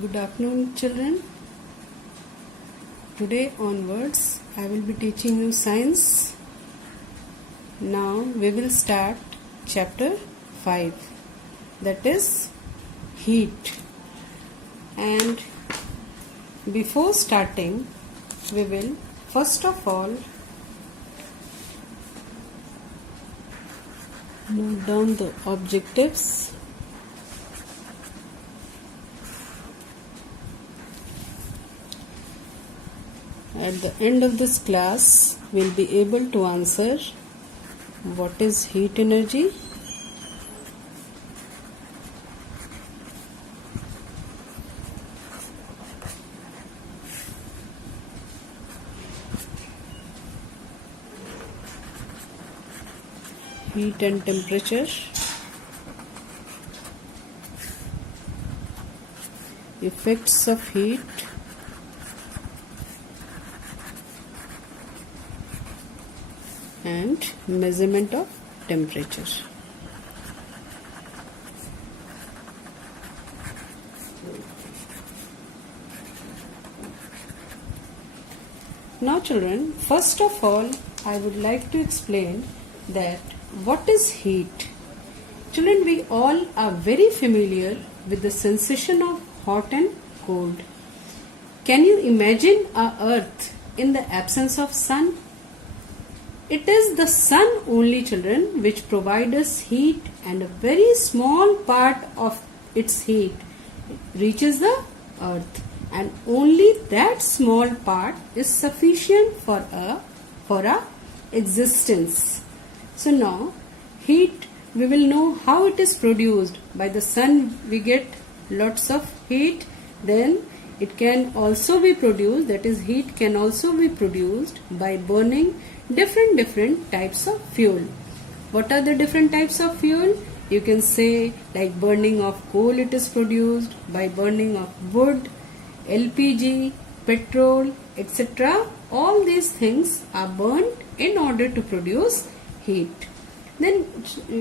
Good afternoon, children. Today onwards, I will be teaching you science. Now we will start chapter 5, that is heat. And before starting, we will first of all note down the objectives. At the end of this class, we will be able to answer what is heat energy, heat and temperature, effects of heat, and measurement of temperature. Now children, first of all, I would like to explain that what is heat. Children, we all are very familiar with the sensation of hot and cold. Can you imagine our earth in the absence of sun? It is the sun only, children, which provides us heat, and a very small part of its heat reaches the earth, and only that small part is sufficient for our existence. So now heat, we will know how it is produced. By the sun we get lots of heat. Then it can also be produced, that is heat can also be produced by burning different types of fuel. What are the different types of fuel? You can say like burning of coal, it is produced by burning of wood, LPG, petrol, etc. All these things are burnt in order to produce heat. Then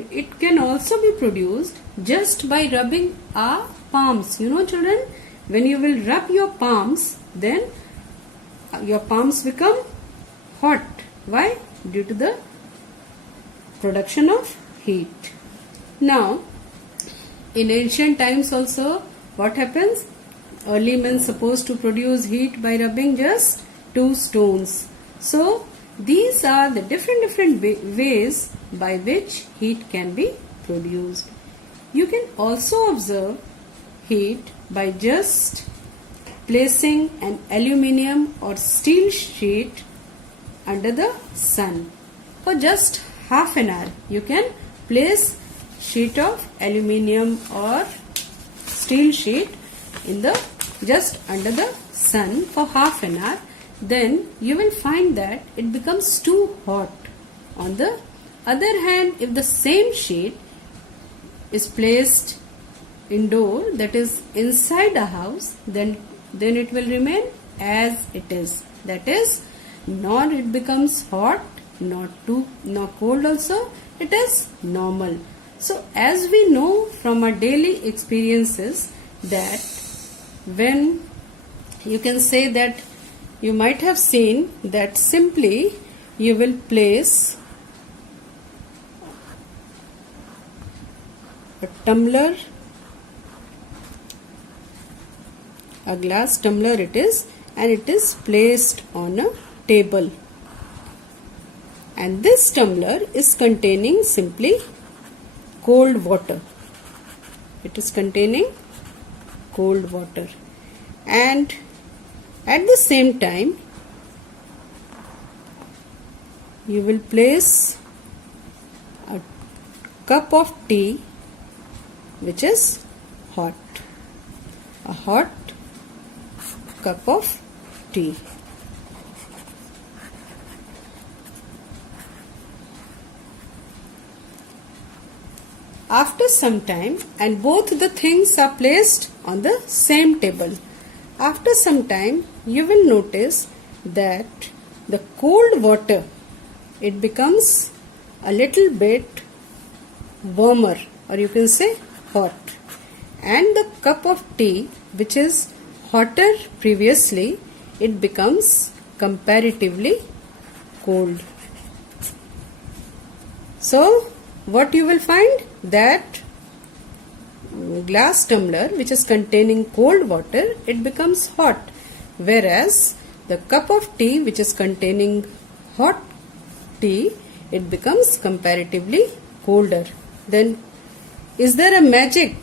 it can also be produced just by rubbing our palms. You know children, when you will rub your palms, then your palms become hot. Why? Due to the production of heat. Now, in ancient times also, what happens? Early men supposed to produce heat by rubbing just 2 stones. So, these are the different ways by which heat can be produced. You can also observe heat by just placing an aluminium or steel sheet under the sun. For just half an hour, you can place sheet of aluminium or steel sheet in the just under the sun for half an hour. Then you will find that it becomes too hot. On the other hand, if the same sheet is placed indoor, that is inside a house, then it will remain as it is. That is, nor it becomes hot, nor cold also, it is normal. So as we know from our daily experiences that when you can say that you might have seen that simply you will place a tumbler, a glass tumbler it is, and it is placed on a table, and this tumbler is containing simply cold water. It is containing cold water, and at the same time you will place a cup of tea which is hot, a hot cup of tea. After some time, and both the things are placed on the same table. After some time, you will notice that the cold water, it becomes a little bit warmer, or you can say hot, and the cup of tea which is hotter previously, it becomes comparatively cold. So what you will find, that glass tumbler which is containing cold water, it becomes hot, whereas the cup of tea which is containing hot tea, it becomes comparatively colder. Then is there a magic?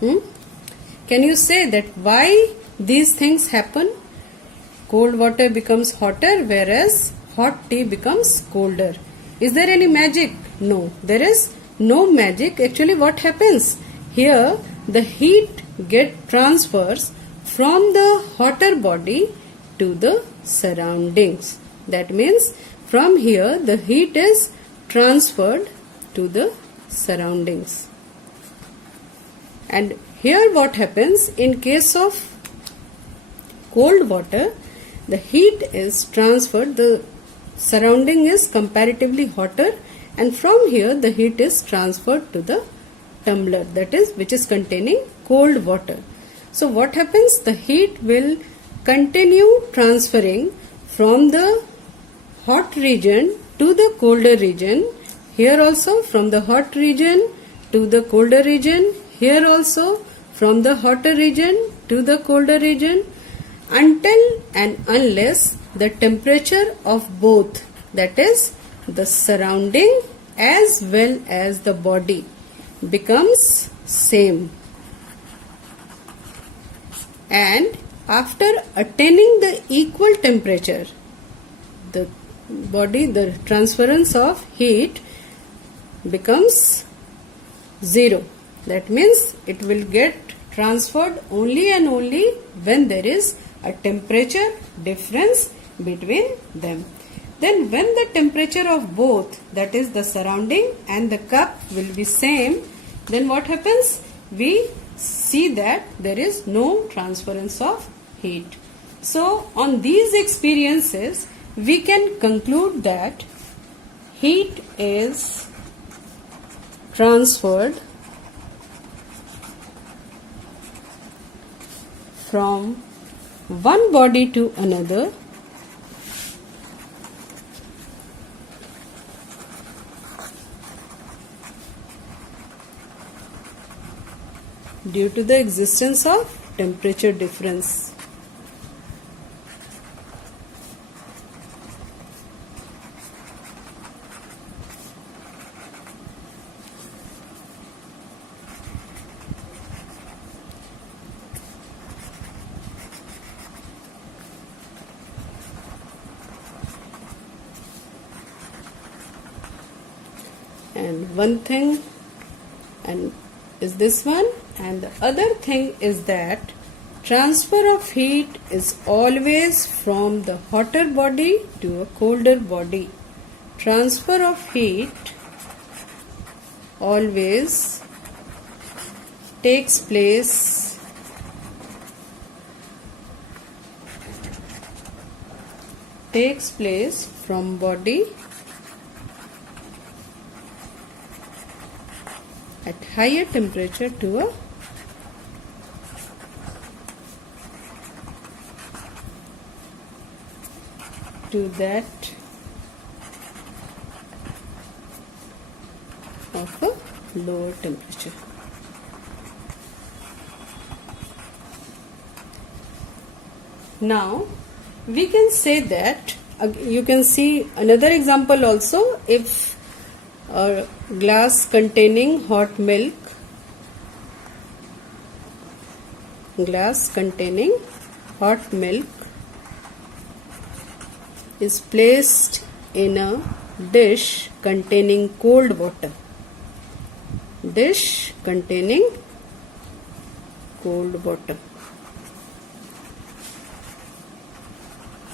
Can you say that why these things happen? Cold water becomes hotter, whereas hot tea becomes colder. Is there any magic? No, there is no magic. Actually, what happens? Here, the heat transfers from the hotter body to the surroundings. That means from here, the heat is transferred to the surroundings. And here what happens, in case of cold water, the heat is transferred, the surrounding is comparatively hotter, and from here the heat is transferred to the tumbler, that is, which is containing cold water. So what happens? The heat will continue transferring from the hot region to the colder region. Here also from the hot region to the colder region. Here also from the hotter region to the colder region, until and unless the temperature of both, that is the surrounding as well as the body, becomes same. And after attaining the equal temperature, the body, the transference of heat becomes zero. That means it will get transferred only and only when there is a temperature difference between them. Then when the temperature of both, that is the surrounding and the cup, will be same, then what happens? We see that there is no transference of heat. So on these experiences, we can conclude that heat is transferred from one body to another due to the existence of temperature difference. And one thing is this one, and the other thing is that transfer of heat is always from the hotter body to a colder body. Transfer of heat always takes place from body at higher temperature to that of a lower temperature. Now we can say that, you can see another example also. If a glass containing hot milk, is placed in a dish containing cold water.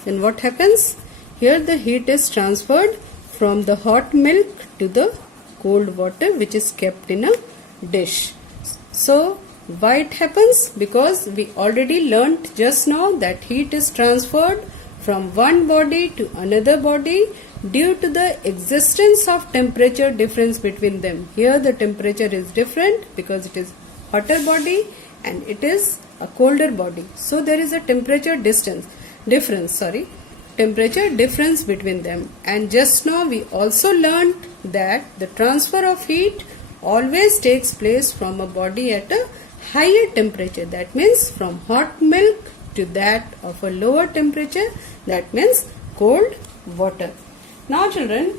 Then what happens? Here the heat is transferred from the hot milk to the cold water which is kept in a dish. So why it happens? Because we already learnt just now that heat is transferred from one body to another body due to the existence of temperature difference between them. Here the temperature is different because it is hotter body and it is a colder body. So there is a temperature difference between them. And just now we also learned that the transfer of heat always takes place from a body at a higher temperature. That means from hot milk to that of a lower temperature, that means cold water. Now children,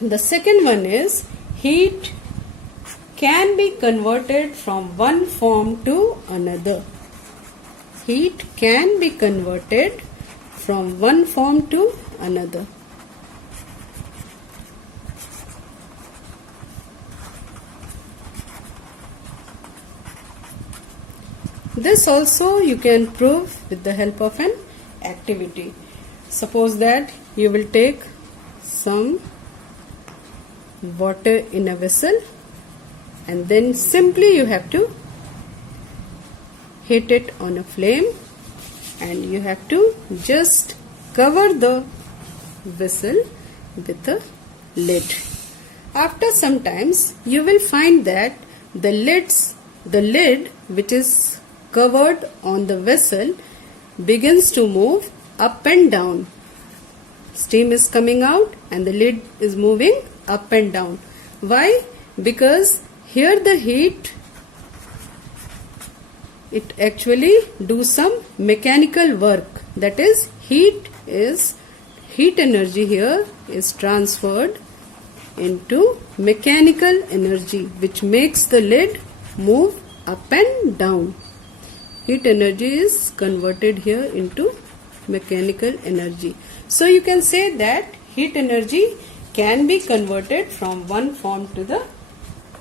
the second one is heat can be converted from one form to another. Heat can be converted from one form to another. This also you can prove with the help of an activity. Suppose that you will take some water in a vessel and then simply you have to heat it on a flame and you have to just cover the vessel with a lid. After some times you will find that the lid which is covered on the vessel begins to move up and down. Steam is coming out and the lid is moving up and down. Why? Because here the heat, it actually do some mechanical work. That is, heat energy here is transferred into mechanical energy which makes the lid move up and down. Heat energy is converted here into mechanical energy. So you can say that heat energy can be converted from one form to the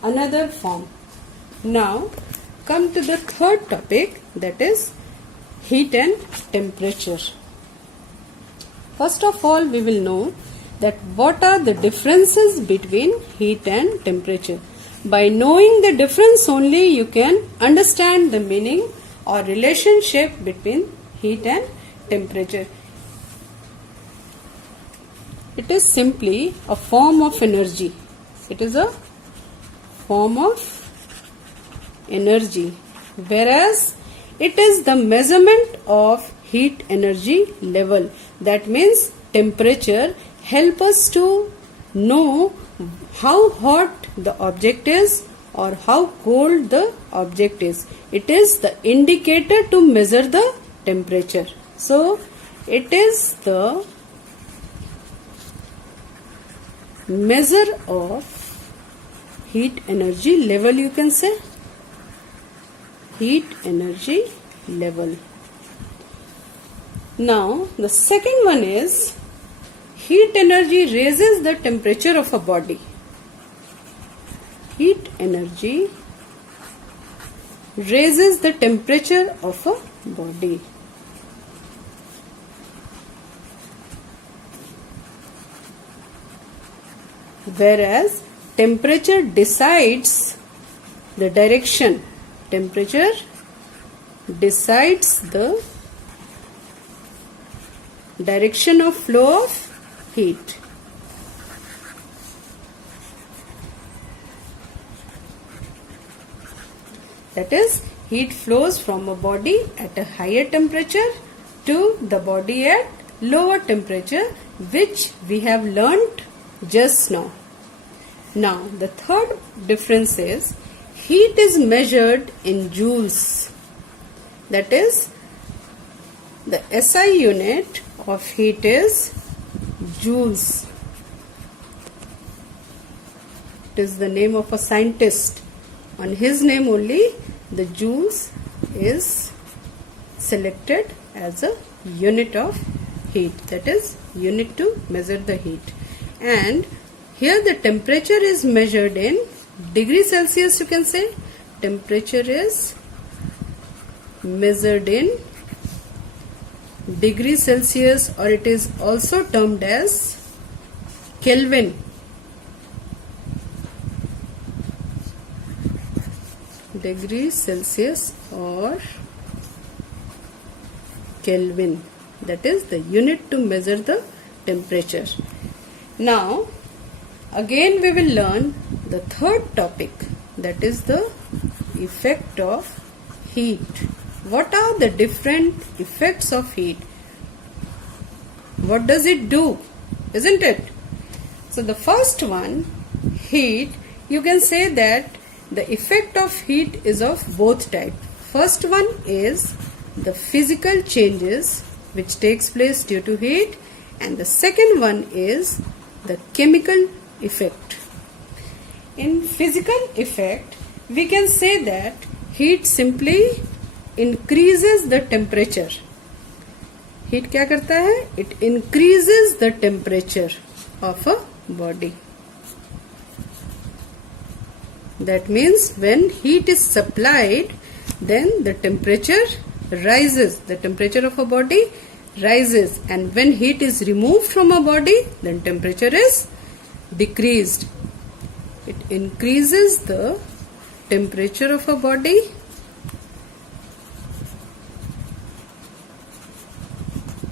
another form. Now come to the third topic, that is heat and temperature. First of all, we will know that what are the differences between heat and temperature. By knowing the difference only you can understand the meaning or relationship between heat and temperature. It is simply a form of energy. It is a form of energy, whereas it is the measurement of heat energy level. That means temperature help us to know how hot the object is or how cold the object is. It is the indicator to measure the temperature. So it is the measure of heat energy level, you can say. Heat energy level. Now the second one is heat energy raises the temperature of a body. Heat energy raises the temperature of a body. Whereas temperature decides the direction. Temperature decides the direction of flow of heat. That is, heat flows from a body at a higher temperature to the body at lower temperature, which we have learnt just now. Now, the third difference is heat is measured in joules. That is, the SI unit of heat is joules. It is the name of a scientist. On his name only the joules is selected as a unit of heat. That is, unit to measure the heat. And here the temperature is measured in degree Celsius, you can say. Temperature is measured in degree Celsius, or it is also termed as Kelvin. Degree Celsius or Kelvin. That is the unit to measure the temperature. Now, again we will learn the third topic, that is the effect of heat. What are the different effects of heat? What does it do? Isn't it? So the first one, heat, you can say that the effect of heat is of both types. First one is the physical changes which takes place due to heat, and the second one is the chemical effect. In physical effect, we can say that heat simply increases the temperature. Heat क्या करता है? It increases the temperature of a body. That means when heat is supplied, then the temperature rises. The temperature of a body rises, and when heat is removed from a body, then temperature is decreased. It increases the temperature of a body.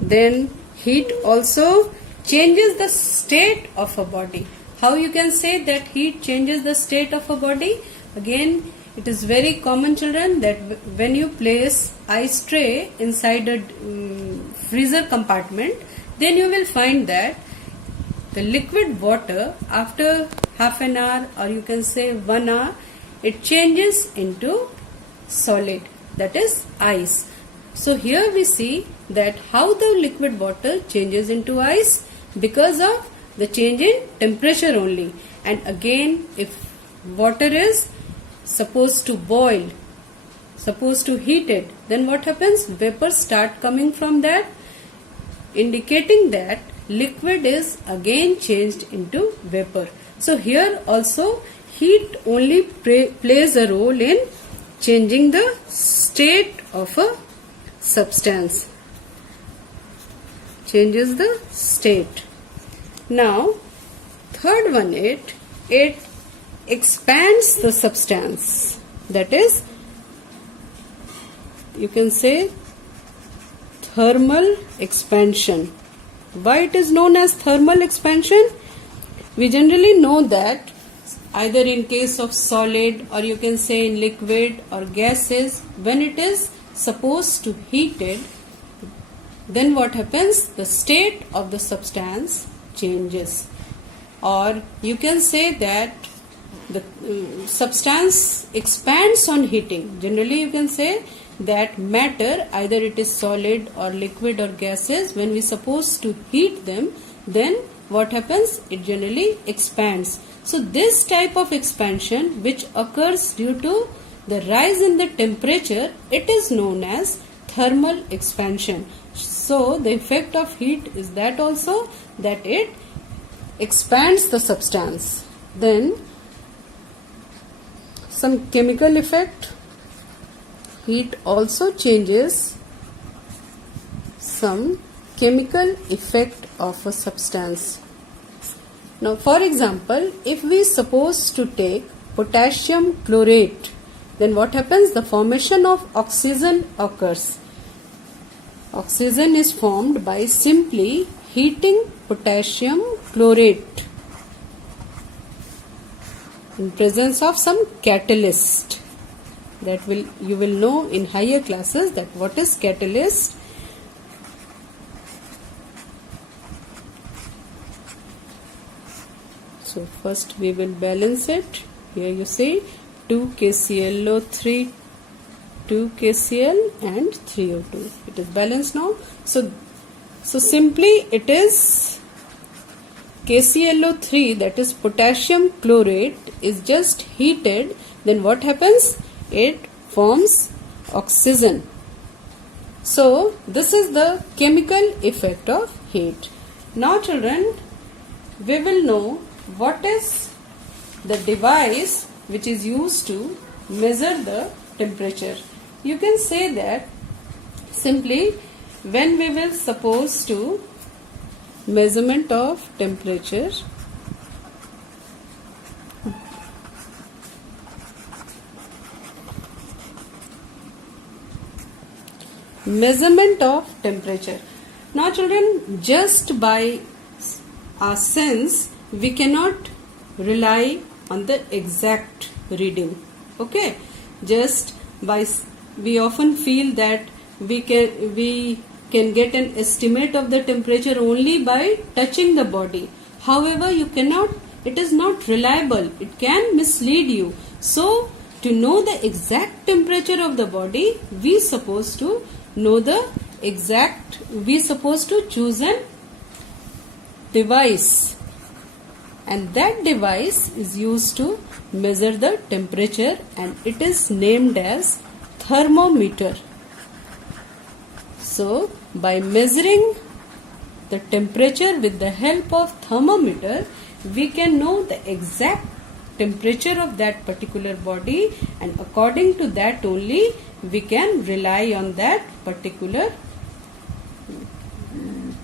Then heat also changes the state of a body. How you can say that heat changes the state of a body? Again, it is very common, children, that when you place ice tray inside a freezer compartment, then you will find that the liquid water, after half an hour or you can say 1 hour, it changes into solid, that is ice. So here we see that how the liquid water changes into ice because of the change in temperature only. And again, if water is supposed to boil, supposed to heat it, then what happens? Vapors start coming from that, indicating that liquid is again changed into vapor. So here also heat only plays a role in changing the state of a substance. Changes the state. Now, third one, it expands the substance. That is, you can say thermal expansion. Why it is known as thermal expansion? We generally know that either in case of solid or you can say in liquid or gases, when it is supposed to heat it, then what happens? The state of the substance changes. Or you can say that the substance expands on heating. Generally you can say that matter, either it is solid or liquid or gases, when we supposed to heat them, then what happens? It generally expands. So this type of expansion which occurs due to the rise in the temperature, it is known as thermal expansion. So the effect of heat is that also, that it expands the substance. Then some chemical effect. Heat also changes some chemical effect of a substance. Now for example, if we suppose to take potassium chlorate, then what happens? The formation of oxygen occurs. Oxygen is formed by simply heating potassium chlorate in presence of some catalyst. That you will know in higher classes that what is catalyst. So first we will balance it. Here you see 2 KClO3, 2 KCl and 3O2. It is balanced now. So simply it is KClO3, that is potassium chlorate, is just heated. Then what happens? It forms oxygen. So this is the chemical effect of heat. Now children, we will know what is the device which is used to measure the temperature. You can say that simply when we will suppose to measurement of temperature, measurement of temperature. Now children, just by our sense we cannot rely on the exact reading. Okay, just by, we often feel that we can get an estimate of the temperature only by touching the body. However, you cannot, it is not reliable, it can mislead you. So to know the exact temperature of the body, we supposed to know the exact, we supposed to choose an device, and that device is used to measure the temperature, and it is named as thermometer. So by measuring the temperature with the help of thermometer, we can know the exact temperature of that particular body, and according to that only we can rely on that particular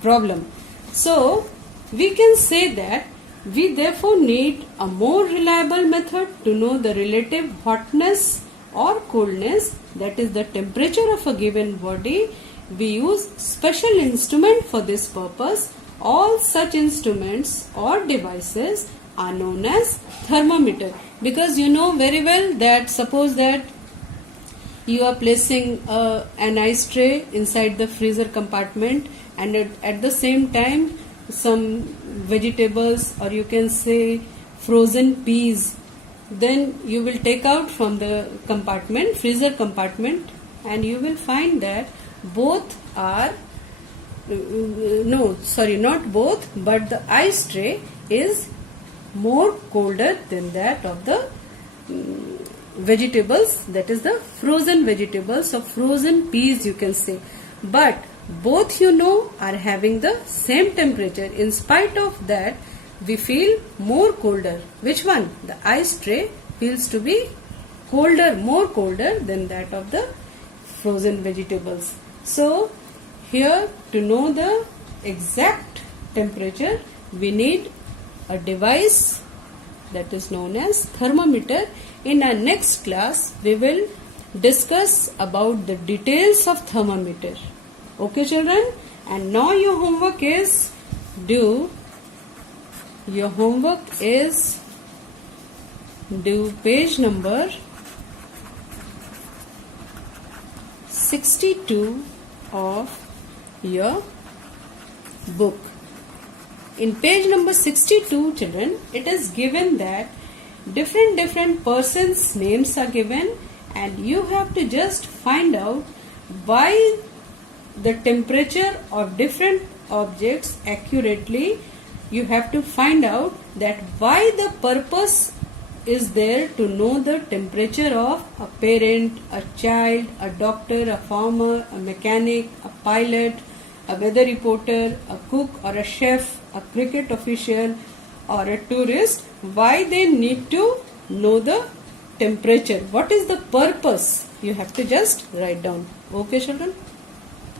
problem. So we can say that we therefore need a more reliable method to know the relative hotness or coldness, that is the temperature of a given body. We use special instrument for this purpose. All such instruments or devices are known as thermometer, because you know very well that suppose that you are placing an ice tray inside the freezer compartment, and at the same time some vegetables, or you can say frozen peas, then you will take out from the compartment, freezer compartment, and you will find that both are not both, but the ice tray is more colder than that of the vegetables, that is the frozen vegetables or frozen peas you can say. But both are having the same temperature. In spite of that, we feel more colder. Which one? The ice tray feels to be colder, more colder than that of the frozen vegetables. So here, to know the exact temperature, we need a device that is known as thermometer. In our next class, we will discuss about the details of thermometer. Okay, children? And now your homework is due. Your homework is due page number 62 of your book. In page number 62, children, it is given that different persons' names are given, and you have to just find out why the temperature of different objects accurately. You have to find out that why the purpose is there to know the temperature of a parent, a child, a doctor, a farmer, a mechanic, a pilot, a weather reporter, a cook or a chef, a cricket official or a tourist. Why they need to know the temperature? What is the purpose? You have to just write down. Okay, children?